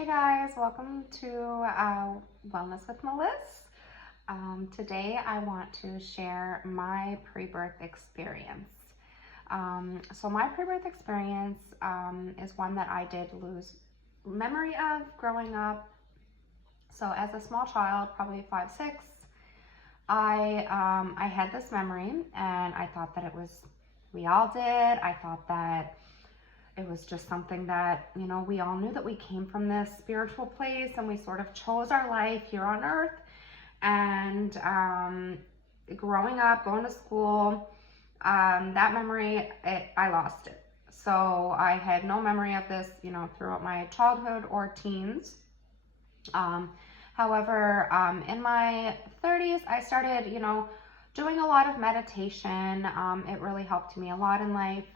Hey guys, welcome to Wellness with Melissa. Today I want to share my pre-birth experience. So my pre-birth experience is one that I did lose memory of growing up. So as a small child, probably 5, 6, I had this memory and I thought that we all did. I thought that it was just something that, we all knew that we came from this spiritual place and we sort of chose our life here on earth. And growing up, going to school, that memory, I lost it. So I had no memory of this, throughout my childhood or teens. However, in my 30s, I started, doing a lot of meditation. It really helped me a lot in life.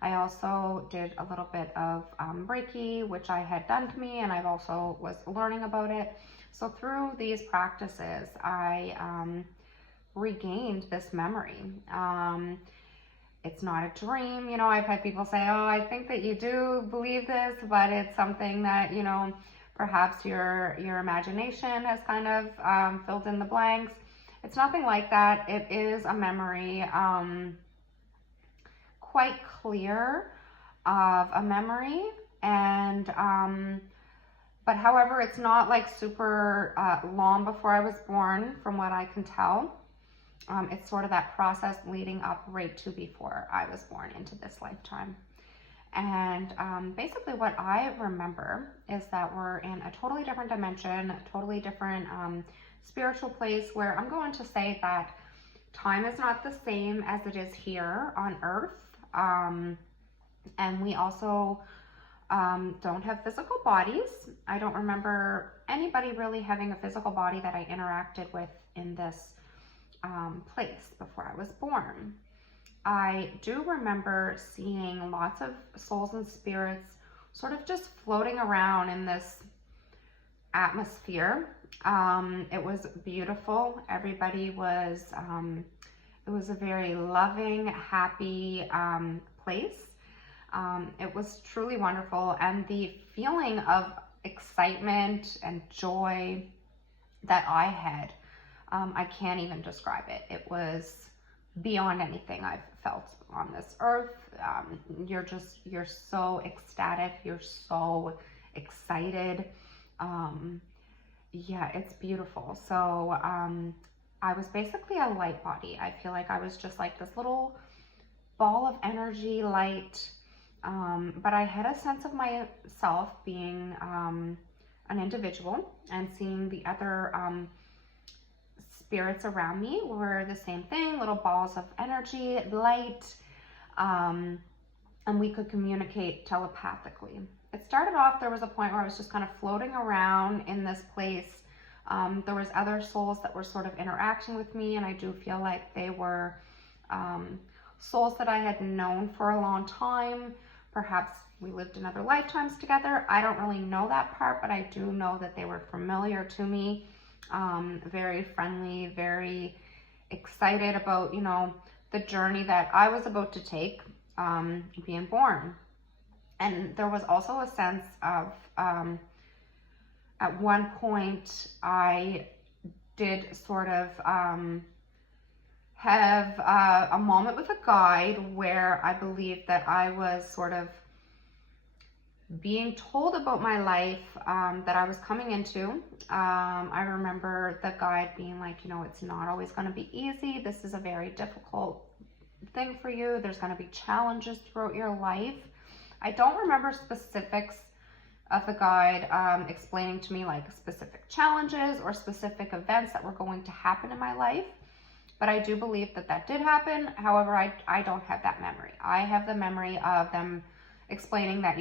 I also did a little bit of Reiki, which I had done to me, and I also was learning about it. So through these practices, I regained this memory. It's not a dream. I've had people say, oh, I think that you do believe this, but it's something that, perhaps your imagination has kind of filled in the blanks. It's nothing like that. It is a memory. Quite clear of a memory, and but however, it's not like super long before I was born, from what I can tell. It's sort of that process leading up right to before I was born into this lifetime. And basically what I remember is that we're in a totally different dimension, a totally different spiritual place, where I'm going to say that time is not the same as it is here on earth. And we also don't have physical bodies. I don't remember anybody really having a physical body that I interacted with in this place before I was born. I do remember seeing lots of souls and spirits sort of just floating around in this atmosphere. It was beautiful. Everybody was it was a very loving, happy place. It was truly wonderful, and the feeling of excitement and joy that I had, I can't even describe it. It was beyond anything I've felt on this earth. You're so ecstatic. You're so excited. Yeah, it's beautiful. So I was basically a light body. I feel like I was just like this little ball of energy, light, but I had a sense of myself being an individual, and seeing the other spirits around me were the same thing, little balls of energy, light, and we could communicate telepathically. It started off, there was a point where I was just kind of floating around in this place. There was other souls that were sort of interacting with me, and I do feel like they were souls that I had known for a long time. Perhaps we lived in other lifetimes together. I don't really know that part, but I do know that they were familiar to me. Very friendly, very excited about, the journey that I was about to take, being born. And there was also a sense of, at one point, I did sort of have a moment with a guide where I believed that I was sort of being told about my life that I was coming into. I remember the guide being like, it's not always going to be easy. This is a very difficult thing for you. There's going to be challenges throughout your life. I don't remember specifics of the guide explaining to me like specific challenges or specific events that were going to happen in my life, but I do believe that that did happen. However, I don't have that memory. I have the memory of them explaining that,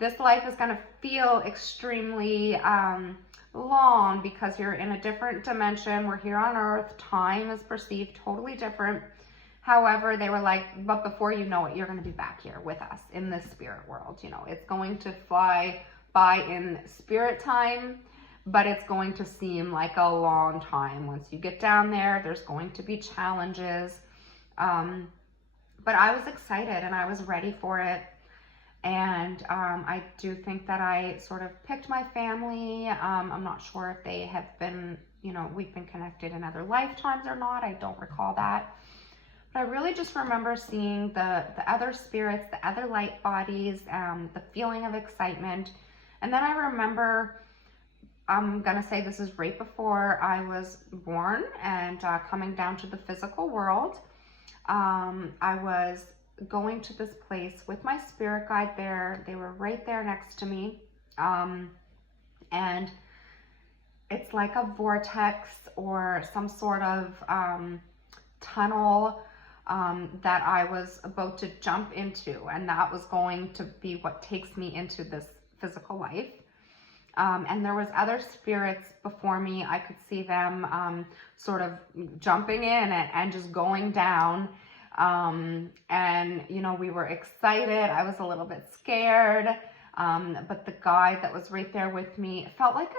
this life is going to feel extremely long because you're in a different dimension. We're here on earth. Time is perceived totally different. However, they were like, but before you know it, you're going to be back here with us in this spirit world. It's going to fly by in spirit time, but it's going to seem like a long time. Once you get down there, there's going to be challenges. But I was excited and I was ready for it. And I do think that I sort of picked my family. I'm not sure if they have been, you know, we've been connected in other lifetimes or not. I don't recall that. But I really just remember seeing the other spirits, the other light bodies, the feeling of excitement. And then I remember, I'm going to say this is right before I was born and coming down to the physical world. I was going to this place with my spirit guide there. They were right there next to me. And it's like a vortex or some sort of tunnel that I was about to jump into. And that was going to be what takes me into this physical life. And there was other spirits before me. I could see them sort of jumping in and just going down. And, you know, we were excited. I was a little bit scared. But the guide that was right there with me, it felt like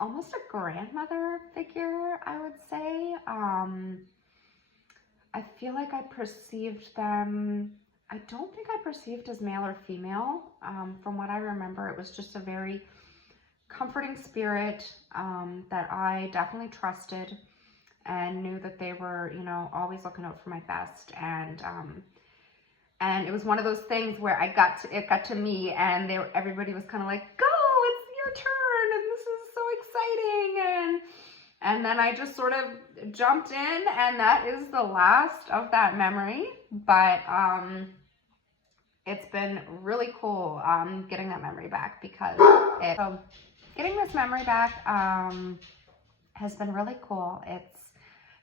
almost a grandmother figure, I would say. I feel like I perceived them, I don't think I perceived as male or female. From what I remember, it was just a very comforting spirit that I definitely trusted and knew that they were, you know, always looking out for my best. And it was one of those things where it got to me, and everybody was kind of like, "Go, it's your turn, and this is so exciting." And then I just sort of jumped in, and that is the last of that memory. But it's been really cool getting that memory back, because getting this memory back has been really cool. It's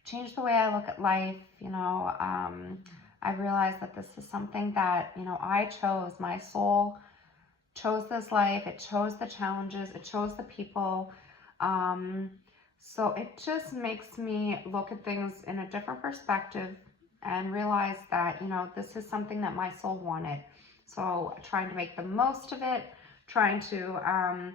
changed the way I look at life. You know, I realized that this is something that, you know, I chose. My soul chose this life. It chose the challenges. It chose the people. So it just makes me look at things in a different perspective and realize that, you know, this is something that my soul wanted. So trying to make the most of it, trying to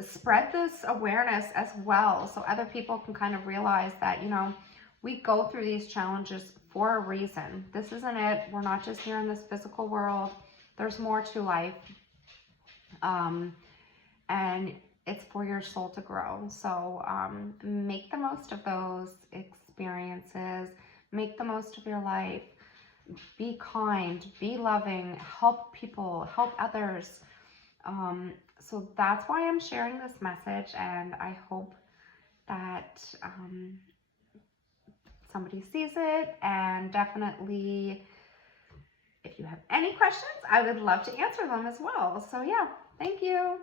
spread this awareness as well, so other people can kind of realize that, you know, we go through these challenges for a reason. This isn't it. We're not just here in this physical world. There's more to life. And it's for your soul to grow. So make the most of those experiences. Make the most of your life. Be kind, be loving, help people, help others. So that's why I'm sharing this message, and I hope that somebody sees it. And definitely, if you have any questions, I would love to answer them as well. So yeah, thank you.